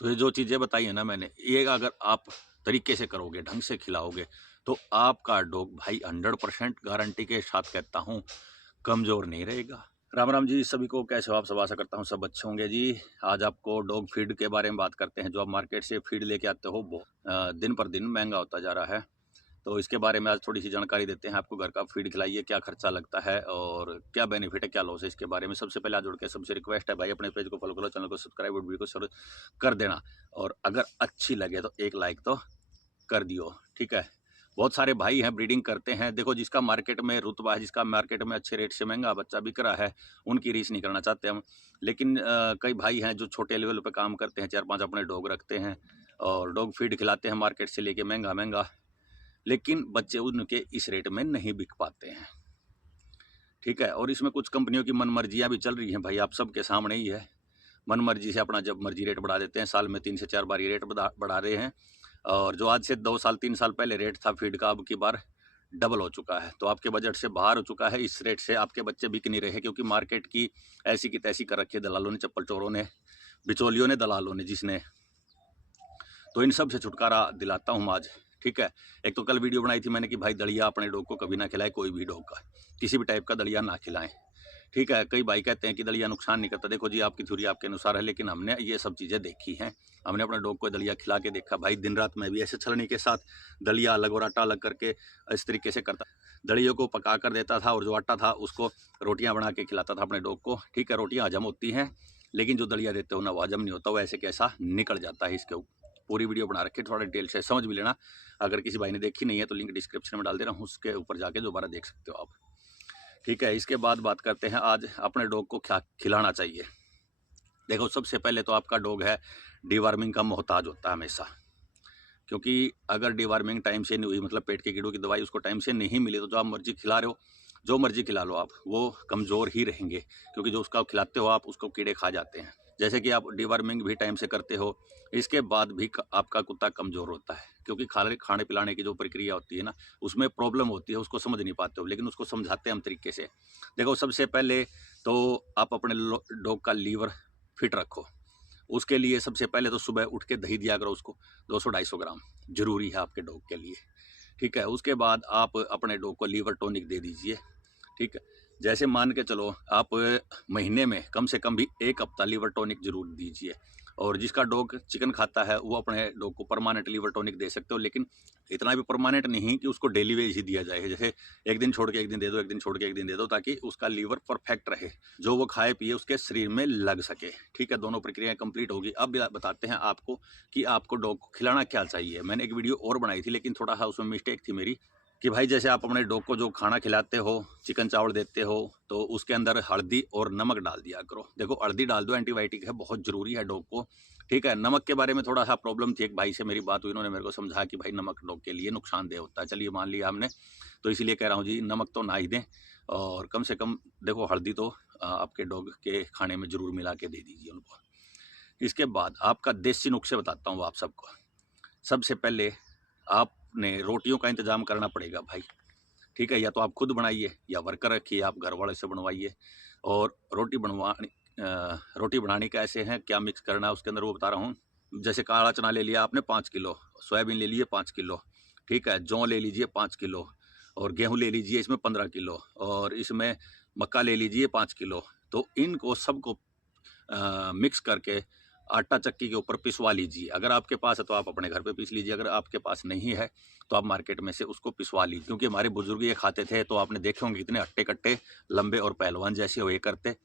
तो ये जो चीज़ें बताई है ना मैंने, ये अगर आप तरीके से करोगे, ढंग से खिलाओगे, तो आपका डॉग भाई 100% गारंटी के साथ कहता हूँ कमज़ोर नहीं रहेगा। राम राम जी सभी को, कैसे हो आप सब? आशा करता हूँ सब अच्छे होंगे जी। आज आपको डॉग फीड के बारे में बात करते हैं। जो आप मार्केट से फीड लेके आते हो वो दिन पर दिन महंगा होता जा रहा है, तो इसके बारे में आज थोड़ी सी जानकारी देते हैं आपको। घर का फीड खिलाइए, क्या खर्चा लगता है और क्या बेनिफिट है, क्या लॉस है, इसके बारे में सबसे पहले आज जुड़ के सबसे रिक्वेस्ट है भाई, अपने पेज को फॉलो करो, चैनल को सब्सक्राइब और वीडियो को शेयर कर देना, और अगर अच्छी लगे तो एक लाइक तो कर दियो, ठीक है। बहुत सारे भाई हैं ब्रीडिंग करते हैं, देखो जिसका मार्केट में रुतबा है, जिसका मार्केट में अच्छे रेट से महंगा बच्चा बिक रहा है, उनकी रीच नहीं करना चाहते हम। लेकिन कई भाई हैं जो छोटे लेवल पे काम करते हैं, 4-5 अपने डॉग रखते हैं और डॉग फीड खिलाते हैं मार्केट से लेके महंगा महंगा, लेकिन बच्चे उनके इस रेट में नहीं बिक पाते हैं, ठीक है। और इसमें कुछ कंपनियों की मनमर्जियाँ भी चल रही हैं भाई, आप सबके सामने ही है। मन मर्जी से अपना जब मर्जी रेट बढ़ा देते हैं, साल में 3 से 4 बार ये रेट बढ़ा रहे हैं। और जो आज से 2 साल 3 साल पहले रेट था फीड का, अब की बार डबल हो चुका है, तो आपके बजट से बाहर हो चुका है। इस रेट से आपके बच्चे बिक नहीं रहे, क्योंकि मार्केट की ऐसी की तैसी कर रखी है दलालों ने, चप्पल चोरों ने, बिचौलियों ने, दलालों ने, जिसने। तो इन सब से छुटकारा दिलाता हूँ आज, ठीक है। एक तो कल वीडियो बनाई थी मैंने कि भाई दलिया अपने डॉग को कभी ना खिलाए, कोई भी डॉग का किसी भी टाइप का दलिया ना खिलाएं, ठीक है। कई भाई कहते हैं कि दलिया नुकसान नहीं करता, देखो जी आपकी थ्योरी आपके अनुसार है, लेकिन हमने ये सब चीज़ें देखी हैं। हमने अपने डॉग को दलिया खिला के देखा भाई, दिन रात में भी ऐसे छलनी के साथ दलिया अलग और आटा अलग करके इस तरीके से करता, दलियों को पका कर देता था और जो आटा था उसको रोटियां बना के खिलाता था अपने डॉग को, ठीक है। रोटियां हजम होती हैं, लेकिन जो दलिया देते हो ना वो हजम नहीं होता, वो ऐसे कैसा निकल जाता है। इसके पूरी वीडियो बना रखी है, थोड़ा डिटेल से समझ भी लेना। अगर किसी भाई ने देखी नहीं है तो लिंक डिस्क्रिप्शन में डाल दे रहा हूँ, उसके ऊपर जाके दोबारा देख सकते हो आप, ठीक है। इसके बाद बात करते हैं आज अपने डॉग को क्या खिलाना चाहिए। देखो सबसे पहले तो आपका डॉग है डिवार्मिंग का मोहताज होता है हमेशा, क्योंकि अगर डिवार्मिंग टाइम से नहीं हुई, मतलब पेट के कीड़ों की दवाई उसको टाइम से नहीं मिली, तो जो आप मर्जी खिला रहे हो, जो मर्जी खिला लो आप, वो कमज़ोर ही रहेंगे, क्योंकि जो उसका खिलाते हो आप उसको कीड़े खा जाते हैं। जैसे कि आप डिवार्मिंग भी टाइम से करते हो, इसके बाद भी आपका कुत्ता कमज़ोर होता है, क्योंकि खाने पिलाने की जो प्रक्रिया होती है ना, उसमें प्रॉब्लम होती है, उसको समझ नहीं पाते हो, लेकिन उसको समझाते हैं हम तरीके से। देखो सबसे पहले तो आप अपने डॉग का लीवर फिट रखो। उसके लिए सबसे पहले तो सुबह उठ के दही दिया करो उसको, 200-250 ग्राम जरूरी है आपके डॉग के लिए, ठीक है। उसके बाद आप अपने डॉग को लीवर टॉनिक दे दीजिए, ठीक है। जैसे मान के चलो आप महीने में कम से कम भी 1 हफ्ता लीवर टॉनिक जरूर दीजिए। और जिसका डॉग चिकन खाता है वो अपने डॉग को परमानेंट लीवर टॉनिक दे सकते हो, लेकिन इतना भी परमानेंट नहीं कि उसको डेली वेज ही दिया जाए। जैसे एक दिन छोड़ के एक दिन दे दो, एक दिन छोड़ के एक दिन दे दो, ताकि उसका लीवर परफेक्ट रहे, जो वो खाए पिए उसके शरीर में लग सके, ठीक है। दोनों प्रक्रियाएं कंप्लीट होगी। अब बताते हैं आपको कि आपको डॉग को खिलाना क्या चाहिए। मैंने एक वीडियो और बनाई थी, लेकिन थोड़ा सा उसमें मिस्टेक थी मेरी, कि भाई जैसे आप अपने डॉग को जो खाना खिलाते हो, चिकन चावल देते हो, तो उसके अंदर हल्दी और नमक डाल दिया करो। देखो हल्दी डाल दो, एंटीबायोटिक है, बहुत ज़रूरी है डॉग को, ठीक है। नमक के बारे में थोड़ा सा प्रॉब्लम थी, एक भाई से मेरी बात हुई, उन्होंने मेरे को समझा कि भाई नमक डॉग के लिए नुकसानदेह होता है। चलिए मान लिया हमने, तो इसलिए कह रहा हूँ जी नमक तो ना ही दें, और कम से कम देखो हल्दी तो आपके डॉग के खाने में ज़रूर मिला के दे दीजिए उनको। इसके बाद आपका देसी नुस्खे बताता हूँ आप सबको। सबसे पहले आपने रोटियों का इंतज़ाम करना पड़ेगा भाई, ठीक है। या तो आप खुद बनाइए या वर्कर रखिए, आप घर वाले से बनवाइए। और रोटी बनाने का ऐसे हैं, क्या मिक्स करना है उसके अंदर वो बता रहा हूँ। जैसे काला चना ले लिया आपने 5 किलो, सोयाबीन ले लीजिए 5 किलो, ठीक है। जौ ले लीजिए 5 किलो, और गेहूँ ले लीजिए इसमें 15 किलो, और इसमें मक्का ले लीजिए 5 किलो। तो इनको सबको मिक्स करके आटा चक्की के ऊपर पिसवा लीजिए। अगर आपके पास है तो आप अपने घर पे पीस लीजिए, अगर आपके पास नहीं है तो आप मार्केट में से उसको पिसवा लीजिए। क्योंकि हमारे बुजुर्ग ये खाते थे, तो आपने देखे होंगे कितने हट्टे कट्टे लंबे और पहलवान जैसे हुए करते।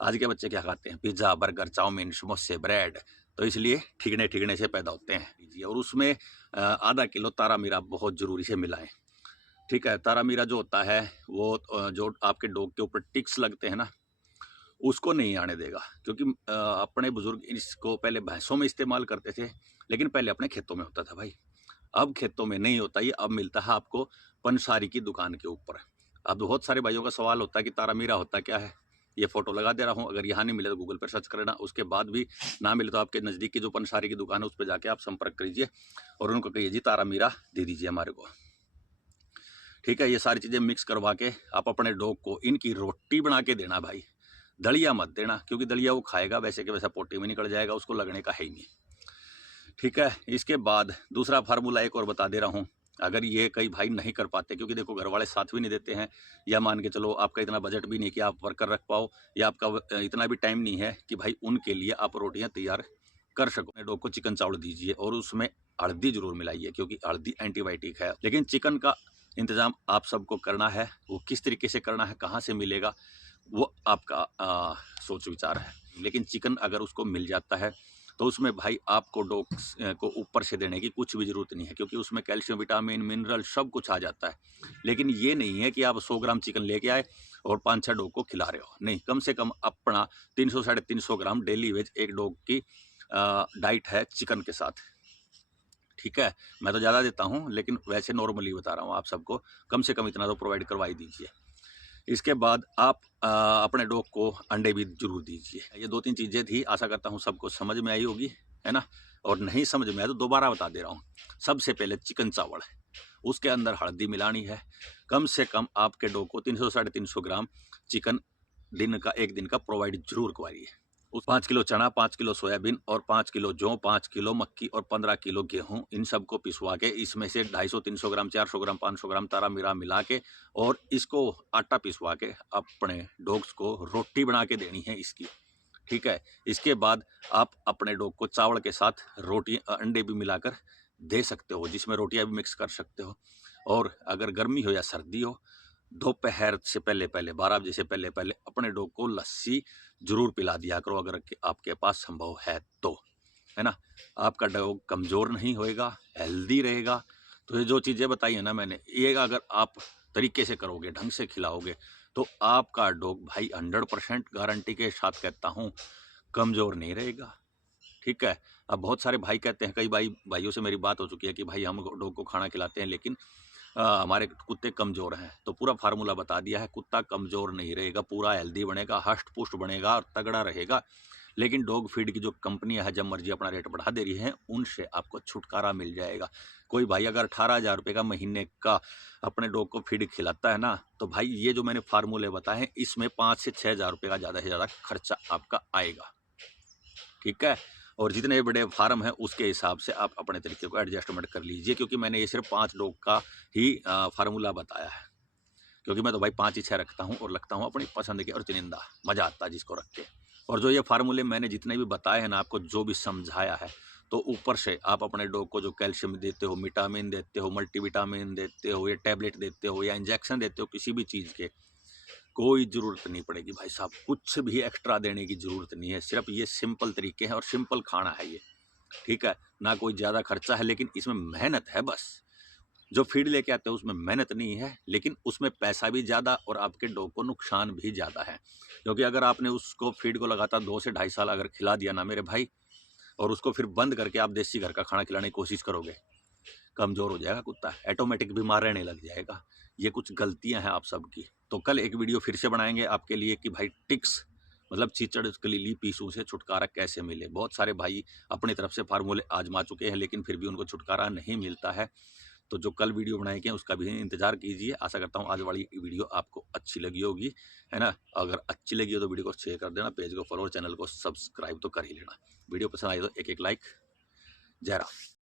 आज के बच्चे क्या खाते हैं? पिज्ज़ा, बर्गर, चाउमीन, समोसे, ब्रेड। तो इसलिए ठिगने ठिगने से पैदा होते हैं लीजिए। और उसमें आधा किलो तारा मीरा बहुत ज़रूरी से मिलाएं, ठीक है। तारा मीरा जो होता है वो जो आपके डॉग के ऊपर टिक्स लगते हैं ना, उसको नहीं आने देगा। क्योंकि अपने बुजुर्ग इसको पहले भैंसों में इस्तेमाल करते थे, लेकिन पहले अपने खेतों में होता था भाई। अब खेतों में नहीं होता ये, अब मिलता है आपको पंसारी की दुकान के ऊपर। अब बहुत सारे भाइयों का सवाल होता है कि तारा मीरा होता क्या है। ये फोटो लगा दे रहा हूँ, अगर यहाँ नहीं मिले तो गूगल पर सर्च करना। उसके बाद भी ना मिले तो आपके नज़दीक की जो पंसारी की दुकान है उस पर जाके आप संपर्क करिए और उनको कहिए जी तारा मीरा दे दीजिए हमारे को, ठीक है। ये सारी चीज़ें मिक्स करवा के आप अपने डॉग को इनकी रोटी बना के देना भाई। दलिया मत देना, क्योंकि दलिया वो खाएगा वैसे के वैसा पोटी में निकल जाएगा, उसको लगने का है ही नहीं। ठीक है। इसके बाद दूसरा फार्मूला एक और बता दे रहा हूँ, अगर ये कई भाई नहीं कर पाते, क्योंकि देखो घर वाले साथ भी नहीं देते हैं, या मान के चलो आपका इतना बजट भी नहीं कि आप वर्कर रख पाओ, या आपका इतना भी टाइम नहीं है कि भाई उनके लिए आप रोटियां तैयार कर सको। अपने डॉग को चिकन चावल दीजिए और उसमें हल्दी जरूर मिलाइए, क्योंकि हल्दी एंटीबायोटिक है। लेकिन चिकन का इंतजाम आप सबको करना है, वो किस तरीके से करना है, कहाँ से मिलेगा, वो आपका सोच विचार है। लेकिन चिकन अगर उसको मिल जाता है तो उसमें भाई आपको डॉग को ऊपर से देने की कुछ भी ज़रूरत नहीं है, क्योंकि उसमें कैल्शियम, विटामिन, मिनरल सब कुछ आ जाता है। लेकिन ये नहीं है कि आप 100 ग्राम चिकन लेके आए और 5-6 डॉग को खिला रहे हो, नहीं। कम से कम अपना 300 साढ़े 300 ग्राम डेली वेज एक डॉग की डाइट है चिकन के साथ। ठीक है, मैं तो ज़्यादा देता हूँ, लेकिन वैसे नॉर्मली बता रहा हूँ आप सबको, कम से कम इतना तो प्रोवाइड करवाई दीजिए। इसके बाद आप अपने डॉग को अंडे भी जरूर दीजिए। ये 2-3 चीज़ें थी, आशा करता हूँ सबको समझ में आई होगी, है ना। और नहीं समझ में आया तो दोबारा बता दे रहा हूँ। सबसे पहले चिकन चावल है, उसके अंदर हल्दी मिलानी है। कम से कम आपके डॉग को 300 साढ़े 300 ग्राम चिकन एक दिन का प्रोवाइड जरूर करवाइए। उस 5 किलो चना, 5 किलो सोयाबीन और 5 किलो जौ, 5 किलो मक्की और 15 किलो गेहूं, इन सबको पिसवा के इसमें से 250-300 ग्राम, 400 ग्राम, 500 ग्राम तारा मीरा मिला के और इसको आटा पिसवा के अपने डॉग्स को रोटी बना के देनी है इसकी। ठीक है। इसके बाद आप अपने डॉग को चावल के साथ रोटी अंडे भी मिलाकर दे सकते हो, जिसमें रोटियां भी मिक्स कर सकते हो। और अगर गर्मी हो या सर्दी हो, दोपहर से पहले 12 बजे से पहले अपने डॉग को लस्सी जरूर पिला दिया करो, अगर आपके पास संभव है तो, है ना। आपका डॉग कमज़ोर नहीं होएगा, हेल्दी रहेगा। तो ये जो चीज़ें बताई है ना मैंने, ये अगर आप तरीके से करोगे, ढंग से खिलाओगे, तो आपका डॉग भाई 100% गारंटी के साथ कहता हूँ कमज़ोर नहीं रहेगा। ठीक है। अब बहुत सारे भाई कहते हैं, कई भाइयों से मेरी बात हो चुकी है कि भाई हम डॉग को खाना खिलाते हैं लेकिन हमारे कुत्ते कमज़ोर हैं। तो पूरा फार्मूला बता दिया है, कुत्ता कमज़ोर नहीं रहेगा, पूरा हेल्दी बनेगा, हष्ट पुष्ट बनेगा और तगड़ा रहेगा। लेकिन डॉग फीड की जो कंपनियां है जब मर्जी अपना रेट बढ़ा दे रही हैं, उनसे आपको छुटकारा मिल जाएगा। कोई भाई अगर 18,000 रुपये का महीने का अपने डॉग को फीड खिलाता है ना, तो भाई ये जो मैंने फार्मूले बताए हैं, इसमें 5 से 6,000 रुपये का ज़्यादा से ज़्यादा खर्चा आपका आएगा। ठीक है। और जितने बड़े फार्म है उसके हिसाब से आप अपने तरीके को एडजस्टमेंट कर लीजिए, क्योंकि मैंने ये सिर्फ 5 डॉग का ही फार्मूला बताया है, क्योंकि मैं तो भाई 5 ही 6 रखता हूँ और लगता हूँ अपनी पसंद के और चुनिंदा, मज़ा आता है जिसको रख के। और जो ये फार्मूले मैंने जितने भी बताए हैं ना आपको, जो भी समझाया है, तो ऊपर से आप अपने डॉग को जो कैल्शियम देते हो, विटामिन देते हो, मल्टीविटामिन देते हो, या टैबलेट देते हो, या इंजेक्शन देते हो, किसी भी चीज़ के कोई ज़रूरत नहीं पड़ेगी भाई साहब, कुछ भी एक्स्ट्रा देने की ज़रूरत नहीं है। सिर्फ ये सिंपल तरीके हैं और सिंपल खाना है ये। ठीक है ना, कोई ज़्यादा खर्चा है, लेकिन इसमें मेहनत है बस। जो फीड लेके आते हो उसमें मेहनत नहीं है, लेकिन उसमें पैसा भी ज़्यादा और आपके डॉग को नुकसान भी ज़्यादा है। क्योंकि अगर आपने उसको फीड को लगातार 2 से 2.5 साल अगर खिला दिया ना मेरे भाई, और उसको फिर बंद करके आप देसी घर का खाना खिलाने की कोशिश करोगे, कमज़ोर हो जाएगा कुत्ता, ऑटोमेटिक बीमार रहने लग जाएगा। ये कुछ गलतियां हैं आप सबकी। तो कल एक वीडियो फिर से बनाएंगे आपके लिए कि भाई टिक्स, मतलब चीचड़ कलीली पीसू से छुटकारा कैसे मिले। बहुत सारे भाई अपनी तरफ से फार्मूले आजमा चुके हैं, लेकिन फिर भी उनको छुटकारा नहीं मिलता है। तो जो कल वीडियो बनाएंगे उसका भी इंतजार कीजिए। आशा करता हूँ आज वाली वीडियो आपको अच्छी लगी होगी, है ना। अगर अच्छी लगी हो तो वीडियो को शेयर कर देना, पेज को फॉलो और चैनल को सब्सक्राइब तो कर ही लेना। वीडियो पसंद आई तो एक लाइक। जय राम।